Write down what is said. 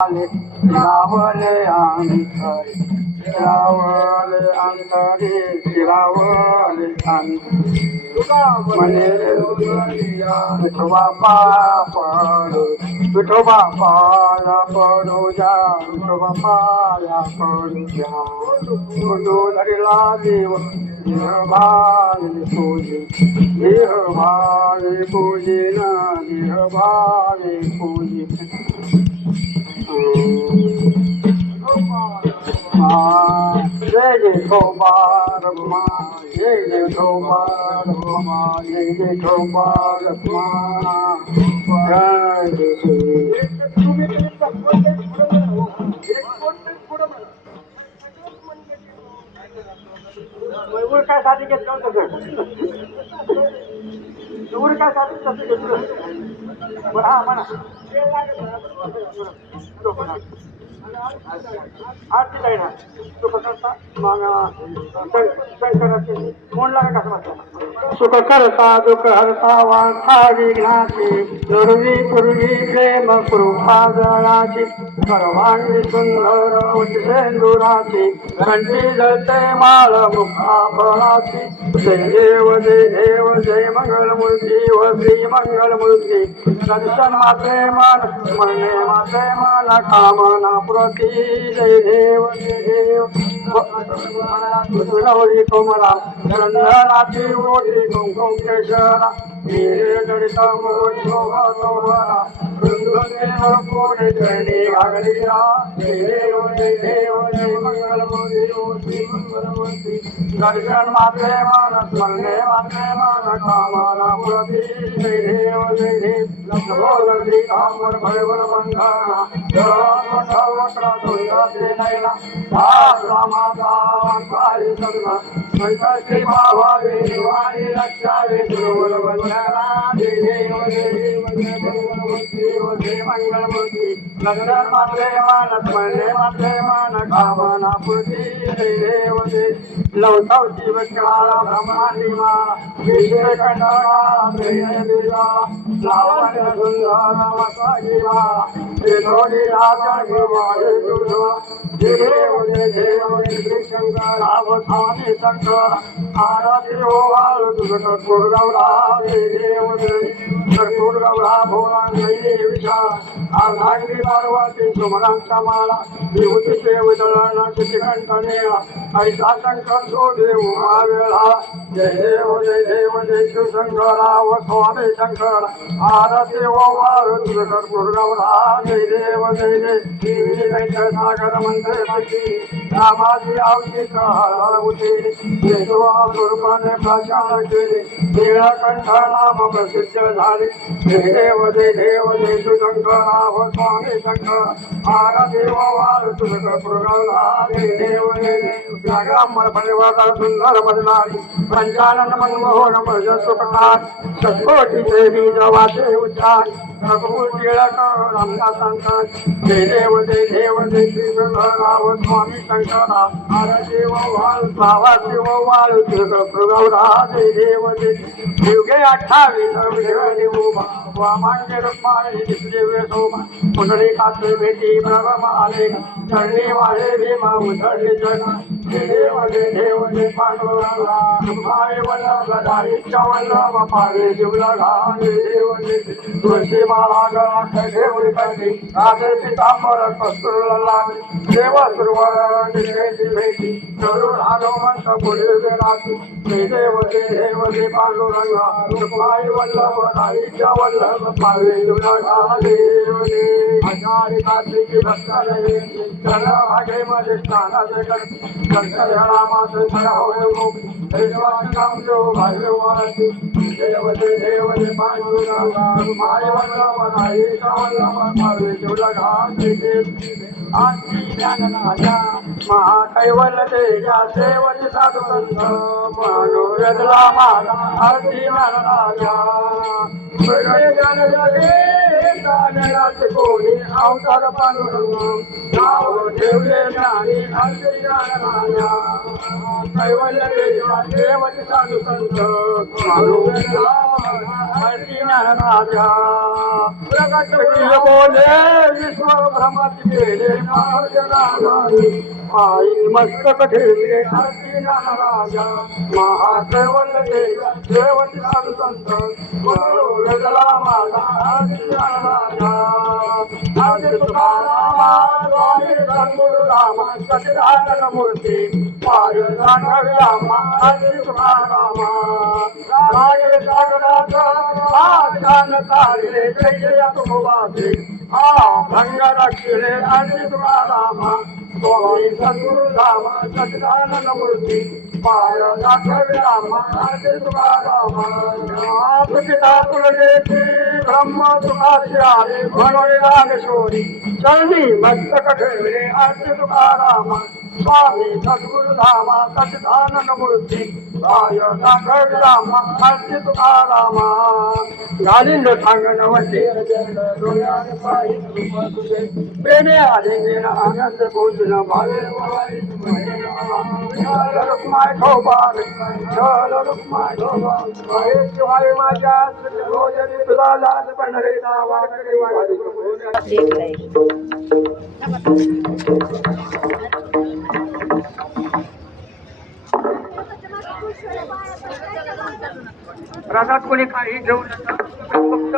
शिरावले अंतरी शिरावले अंतरी शिरावले अंतरी मने विठोबा पाया विठोबा पाया पडू जा विठोबा पाया पडू जा कुंडू धरिला देव भावी पूजी देह भावी पूजी ना देह भावी पूजी जय जय ठोबा रघुमा जय जय ठोबा रघुमा जय जय ठोबा रघुमा जय जय काय साठी घेतलं होतं काय साठी कसं घेतलं बरं हा म्हणा आरती जाईना सुख करता मग शंकराचे कोण लागा कसं म्हणतात सुख करता दुःख हरता वाचा विघ्नाची दुर्वी पूर्वी प्रेम कृपा जयाची सर्वांगी सुंदर उच्चेंदुराची घंटी जळते माळ मुखा फळाची जय देव जय देव जय मंगलमूर्ती व श्री मंगलमूर्ती दर्शन माते मन म्हणणे माते मन कामना प्रती जय देव गौरी कोमला चंदनाची ओढी कुंकुम केशरा नीरे जडित मोरी शोभा शोभना वृंददेव कोणी चरणी घागरिया जय देव जय मंगलमूर्ती ओ श्री मंगलमूर्ती दर्शन माते मन स्मरणे माते मन कामना प्रती जय देव बोलती कामर भैवर बंधना वक्र तुंडते नैना रामाचा वांकाळी सगना संकटी भावावे निवारी रक्षावे गुरुवर बंधना जय देव जय मंगलमूर्ती नंदन माते मान स्मरणे माते मान कामना पूर्ती जय देव जय लवसावची वक्राला ब्रह्मांडी माला विजय कंडला प्रेयदेवा लावण्य सुंदर मसाजी माला श्री राजन घेवाळे तुझा जय देव जय शंकर आवधानी शंकर आरती ओवाळ तुझ कर्पूरगौरा जय देव जय कर्पूरगौरा भोला जय विशाल आधारी पार्वती सुमनांचा माला विभूतीचे उदळण शिखंठनेला ऐसा शंकर तो देव वेळा जय देव जय शिवशंकरा व स्वामी शंकर आरती ओवाळ तुझ कर्पूरगौरा जय देव जय सागर मंत्र रामाची आवती कहरवती स्वरूपाने प्रशांत केले नीळकंठ नाम प्रसिद्ध झाले जय देव जय शिवशंकरा व स्वामी शंकर आरती ओवाळ तुझ कर्पूरगौरा जय देव नागांबर परिवार सुंदर बदलारी पंचानन मनमोहन भज सुखकार सत्कोटी देवी जवाचे उच्चार रघुकुल टिळक रामदासांचा जय देव जय श्री शंकराव स्वामी शंकरा आरती ओवाळ भावाची ओवाळ तुझ कर्पूरगौरा जय देव युगे 28 उभा वामांगे रुक्माणी दिव्य शोभा पुंडलिकाचे भेटी प्रभम आले चरणी वाळे भीमा उधळले जग जय देव पांडुरंगा भाई वल्लभ दाईच्या वल्लभ पावे जीवलगा जय देव तुळशी माला गळात घेऊन कंदी राधे पितांबर कस्तुरला लागली देव सुरवर दिव्येची भेटी करुण हनुमंत पुढे रात्री जय देव पांडुरंगा भाई वल्लभ दाईच्या वल्लभ पावे जीवलगा जय देव आषाढी कार्तिकी भक्तालये चल भागे मध्ये स्नानाचे करते शंकर रामाचे सडा होय देवाचे नाम देव भाई वारती देव पांडुरंगा भाई वल्लभ दाईच्या वल्लभ पावे जीवलगा जय देव आरती ज्ञानराजा महाकैवल तेजा सेवती साधू संत मनोरजला माझा आरती ज्ञानराजा कोणी अवतार पांडुरंग नाव ठेवले ज्ञानी आरती ज्ञानराजा मान्या कैवल्य देवती साधू संत राजा प्रगट बोले विश्व भ्रमत केले आई मस्तक ठेवले आरती राजा महाकैवल्य देवती साधू संत माता आरती राजा आदि तुकारामा स्वामी सद्गुरु रामा सचिदानंद मूर्ती पाय रामा आदि तुकारामा रागे जागरात आख्यान तारिले जय तुमवासी भंग रक्षिले आदि तुकारामा स्वामी सद्गुरु रामा सचिदानंद मूर्ती पाय रामा आदि तुकारामा पिता तुलजेची ब्रह्म तुकाशी आले म्हणून रामेश्वरी चरणी मस्तक ठेवले आरती तुकारामा स्वामी सद्गुरु धामा सचिदानंद मूर्ती पाय रामा आरती तुकारामा घालिंद सांगणवती बेने आले गेला आनंद भोजन भावे रुक्माय ठोबार चल रुक्माय ठोबार शिवाय माझ्या रोजनी तुला लाज बनरे वाकडे राजात कोणी काही घेऊ नका फक्त